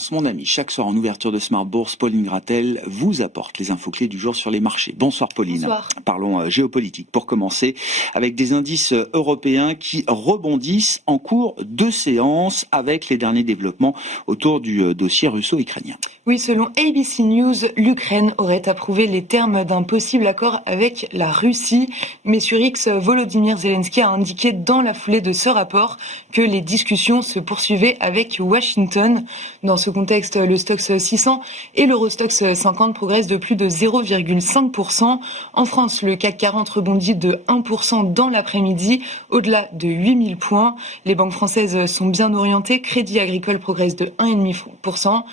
Tendance, mon ami. Chaque soir en ouverture de Smart Bourse, Pauline Gratel vous apporte les infos clés du jour sur les marchés. Bonsoir Pauline. Bonsoir. Parlons géopolitique pour commencer avec des indices européens qui rebondissent en cours de séance avec les derniers développements autour du dossier russo-ukrainien. Oui, selon ABC News, l'Ukraine aurait approuvé les termes d'un possible accord avec la Russie. Mais sur X, Volodymyr Zelensky a indiqué dans la foulée de ce rapport que les discussions se poursuivaient avec Washington. Dans ce contexte, le Stoxx 600 et l'Eurostoxx 50 progressent de plus de 0,5%. En France, le CAC 40 rebondit de 1% dans l'après-midi, au-delà de 8000 points. Les banques françaises sont bien orientées. Crédit Agricole progresse de 1,5%.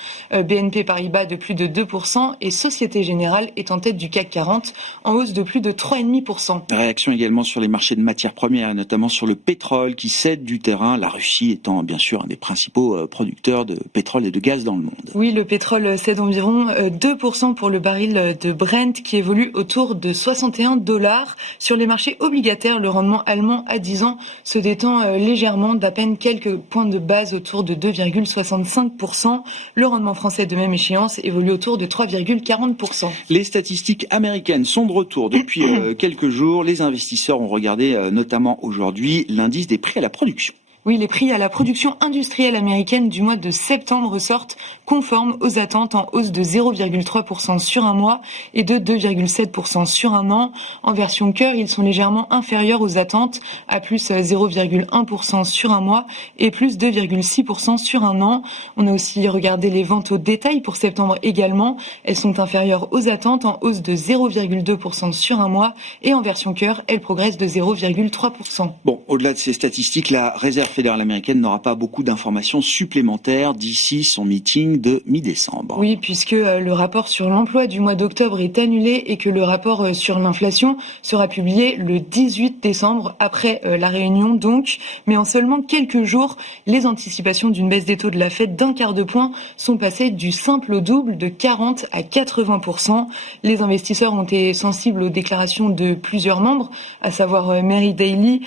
BNP Paribas de plus de 2% et Société Générale est en tête du CAC 40 en hausse de plus de 3,5%. Réaction également sur les marchés de matières premières, notamment sur le pétrole qui cède du terrain, la Russie étant bien sûr un des principaux producteurs de pétrole et de gaz dans le monde. Oui, le pétrole cède environ 2% pour le baril de Brent qui évolue autour de $61. Sur les marchés obligataires, le rendement allemand à 10 ans se détend légèrement d'à peine quelques points de base autour de 2,65%. Le rendement français de même échéance évolue autour de 3,40%. Les statistiques américaines sont de retour depuis quelques jours. Les investisseurs ont regardé notamment aujourd'hui l'indice des prix à la production. Oui, les prix à la production industrielle américaine du mois de septembre ressortent conformes aux attentes en hausse de 0,3% sur un mois et de 2,7% sur un an. En version cœur, ils sont légèrement inférieurs aux attentes à plus 0,1% sur un mois et plus 2,6% sur un an. On a aussi regardé les ventes au détail pour septembre également. Elles sont inférieures aux attentes en hausse de 0,2% sur un mois et en version cœur, elles progressent de 0,3%. Bon, au-delà de ces statistiques, la Réserve fédérale américaine n'aura pas beaucoup d'informations supplémentaires d'ici son meeting de mi-décembre. Oui, puisque le rapport sur l'emploi du mois d'octobre est annulé et que le rapport sur l'inflation sera publié le 18 décembre, après la réunion donc. Mais en seulement quelques jours, les anticipations d'une baisse des taux de la Fed d'un quart de point sont passées du simple au double, de 40 à 80%. Les investisseurs ont été sensibles aux déclarations de plusieurs membres, à savoir Mary Daly,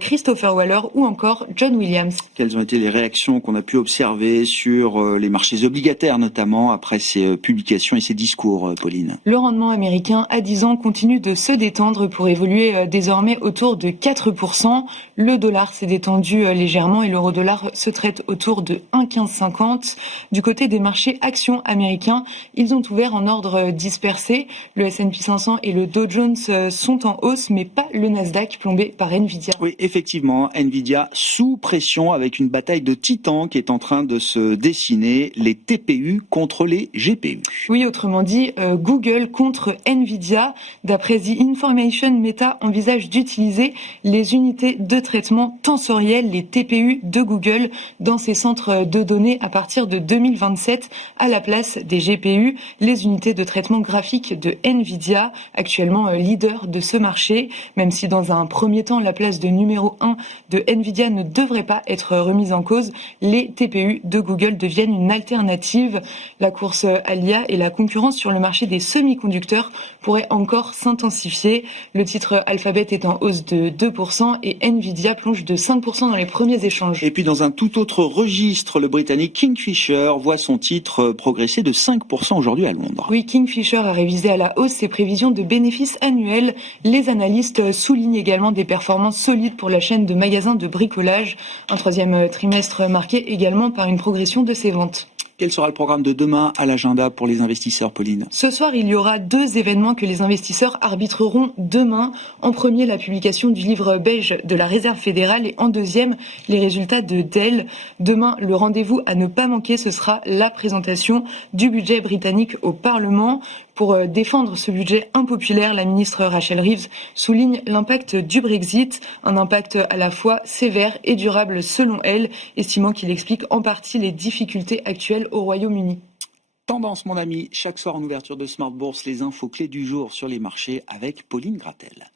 Christopher Waller ou encore John Williams. Quelles ont été les réactions qu'on a pu observer sur les marchés obligataires, notamment après ces publications et ces discours, Pauline? Le rendement américain à 10 ans continue de se détendre pour évoluer désormais autour de 4%. Le dollar s'est détendu légèrement et l'euro-dollar se traite autour de 1,1550. Du côté des marchés actions américains, ils ont ouvert en ordre dispersé. Le S&P 500 et le Dow Jones sont en hausse, mais pas le Nasdaq plombé par Nvidia. Oui, effectivement, Nvidia sous pression avec une bataille de titans qui est en train de se dessiner, les TPU contre les GPU. Oui, autrement dit, Google contre Nvidia. D'après The Information, Meta envisage d'utiliser les unités de traitement tensoriel, les TPU de Google, dans ses centres de données à partir de 2027 à la place des GPU, les unités de traitement graphique de Nvidia, actuellement leader de ce marché, même si dans un premier temps la place de numéro 1 de Nvidia ne devrait pas être remise en cause, les TPU de Google deviennent une alternative. La course à l'IA et la concurrence sur le marché des semi-conducteurs pourraient encore s'intensifier. Le titre Alphabet est en hausse de 2% et Nvidia plonge de 5% dans les premiers échanges. Et puis dans un tout autre registre, le Britannique Kingfisher voit son titre progresser de 5% aujourd'hui à Londres. Oui, Kingfisher a révisé à la hausse ses prévisions de bénéfices annuels. Les analystes soulignent également des performances solides pour la chaîne de magasins de bricolage. Un troisième trimestre marqué également par une progression de ses ventes. Quel sera le programme de demain à l'agenda pour les investisseurs, Pauline? Ce soir, il y aura 2 événements que les investisseurs arbitreront demain. En premier, la publication du livre beige de la Réserve fédérale et en deuxième, les résultats de Dell. Demain, le rendez-vous à ne pas manquer, ce sera la présentation du budget britannique au Parlement. Pour défendre ce budget impopulaire, la ministre Rachel Reeves souligne l'impact du Brexit, un impact à la fois sévère et durable selon elle, estimant qu'il explique en partie les difficultés actuelles au Royaume-Uni. Tendance, mon ami, chaque soir en ouverture de Smart Bourse, les infos clés du jour sur les marchés avec Pauline Gratel.